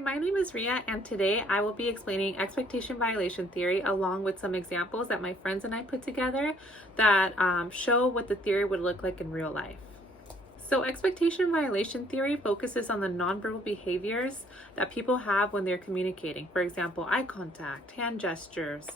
my name is Ria, and today I will be explaining expectation violation theory along with some examples that my friends and I put together that show what the theory would look like in real life. So expectation violation theory focuses on the nonverbal behaviors that people have when they're communicating. For example, eye contact, hand gestures,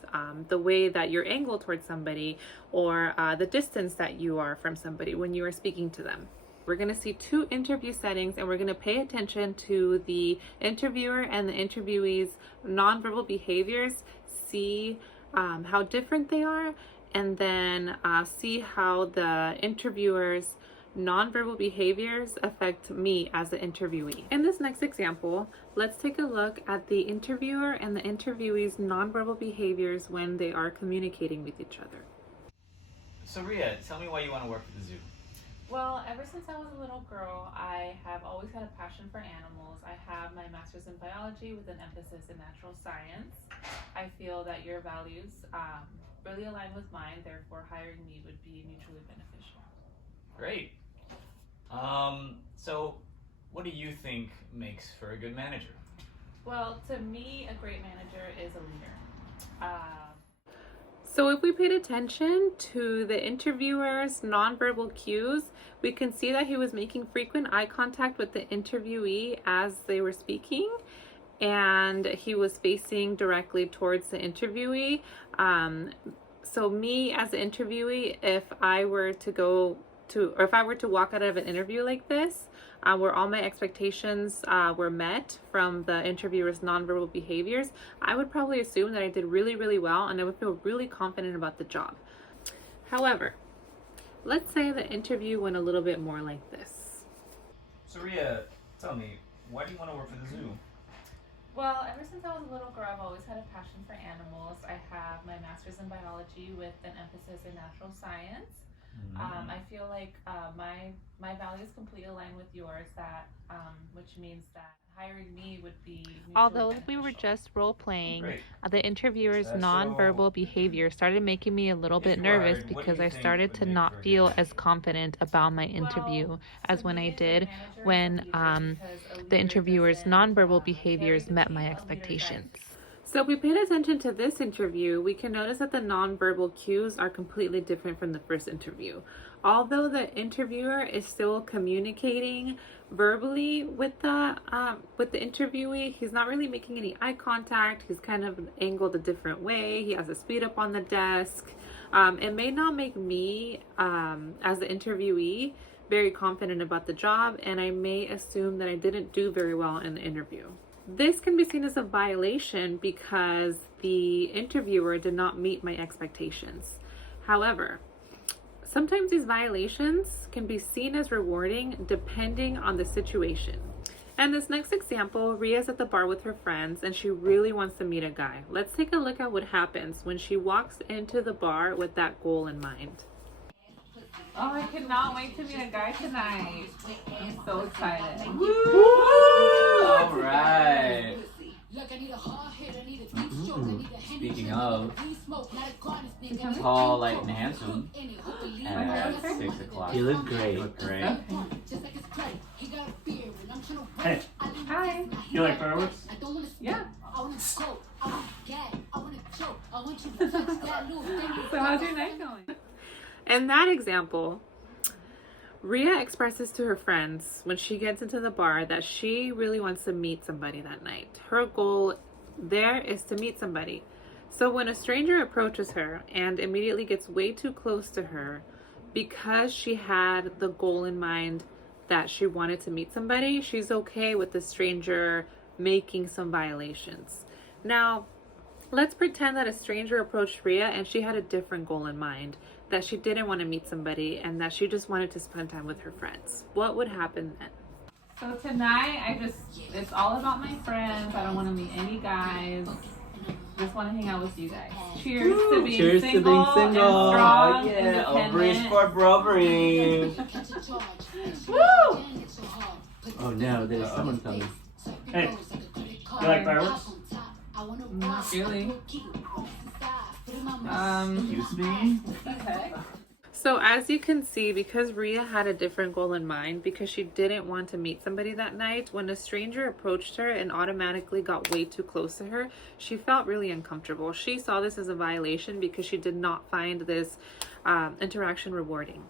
the way that you're angled towards somebody, or the distance that you are from somebody when you are speaking to them. We're going to see two interview settings, and we're going to pay attention to the interviewer and the interviewee's nonverbal behaviors, see how different they are, and then see how the interviewer's nonverbal behaviors affect me as the interviewee. In this next example, let's take a look at the interviewer and the interviewee's nonverbal behaviors when they are communicating with each other. So Ria, tell me why you want to work at the zoo. Well, ever since I was a little girl, I have always had a passion for animals. I have my master's in biology with an emphasis in natural science. I feel that your values really align with mine, therefore hiring me would be mutually beneficial. Great. So what do you think makes for a good manager? Well, to me, a great manager is a leader. So if we paid attention to the interviewer's nonverbal cues, we can see that he was making frequent eye contact with the interviewee as they were speaking, and he was facing directly towards the interviewee. So me as the interviewee, if I were to walk out of an interview like this, where all my expectations were met from the interviewer's nonverbal behaviors, I would probably assume that I did really, really well, and I would feel really confident about the job. However, let's say the interview went a little bit more like this. So Ria, tell me, why do you want to work for the zoo? Well, ever since I was a little girl, I've always had a passion for animals. I have my master's in biology with an emphasis in natural science. I feel like my values completely align with yours, which means that hiring me would be Although beneficial. we were just role-playing, Great. the interviewer's nonverbal behavior started making me a little bit If you were nervous hired, what do because you I think started would to make not for a good feel manager? as confident about my interview as when I did when the interviewer's nonverbal behaviors met my expectations. So if we paid attention to this interview, we can notice that the nonverbal cues are completely different from the first interview. Although the interviewer is still communicating verbally with the interviewee, he's not really making any eye contact. He's kind of angled a different way. He has a speed up on the desk. It may not make me, as the interviewee, very confident about the job, and I may assume that I didn't do very well in the interview. This can be seen as a violation because the interviewer did not meet my expectations. However, sometimes these violations can be seen as rewarding depending on the situation. And this next example, Ria's at the bar with her friends and she really wants to meet a guy. Let's take a look at what happens when she walks into the bar with that goal in mind. Oh, I cannot wait to meet a guy tonight. I'm so excited. All right. Speaking of, tall, light, and handsome. At 6 o'clock. You look great. You look great. Hey, Hi. you like fireworks? Yeah. So how's your night going? In that example, Ria expresses to her friends when she gets into the bar that she really wants to meet somebody that night. Her goal there is to meet somebody. So when a stranger approaches her and immediately gets way too close to her, because she had the goal in mind that she wanted to meet somebody, she's okay with the stranger making some violations. Now, let's pretend that a stranger approached Ria and she had a different goal in mind, that she didn't want to meet somebody and that she just wanted to spend time with her friends. What would happen then? So tonight, it's all about my friends. I don't want to meet any guys. Just want to hang out with you guys. Cheers to being Cheers single, to being single. and strong, Yeah, ovaries independent. for robbery. Woo! Oh no, there's someone coming. Hey, you like fireworks? Not really. Excuse me? So as you can see, because Rhea had a different goal in mind, because she didn't want to meet somebody that night, when a stranger approached her and automatically got way too close to her, she felt really uncomfortable. She saw this as a violation because she did not find this interaction rewarding.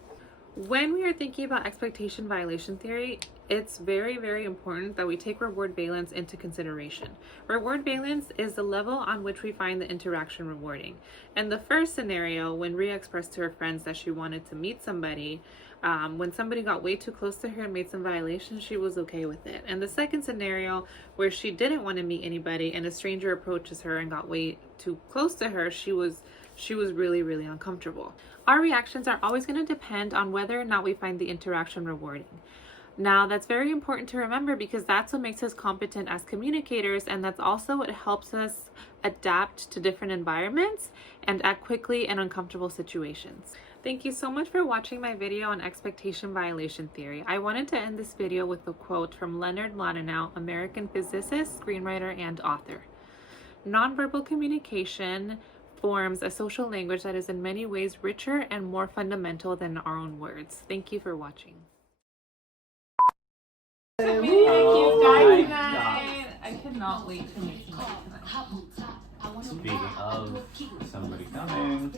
When we are thinking about expectation violation theory, it's very, very important that we take reward valence into consideration. Reward valence is the level on which we find the interaction rewarding. In the first scenario, when Rhea expressed to her friends that she wanted to meet somebody, when somebody got way too close to her and made some violations, she was okay with it. And the second scenario, where she didn't want to meet anybody and a stranger approaches her and got way too close to her, she was really, really uncomfortable. Our reactions are always going to depend on whether or not we find the interaction rewarding. Now, that's very important to remember because that's what makes us competent as communicators, and that's also what helps us adapt to different environments and act quickly in uncomfortable situations. Thank you so much for watching my video on expectation violation theory. I wanted to end this video with a quote from Leonard Mlodinow, American physicist, screenwriter, and author. Nonverbal communication forms a social language that is in many ways richer and more fundamental than our own words. Thank you for watching. Thank you guys tonight. I cannot wait to meet somebody tonight. Speaking of somebody coming.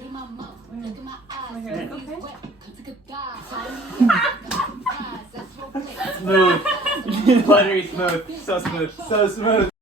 Smooth. Buttery smooth. So smooth. So smooth.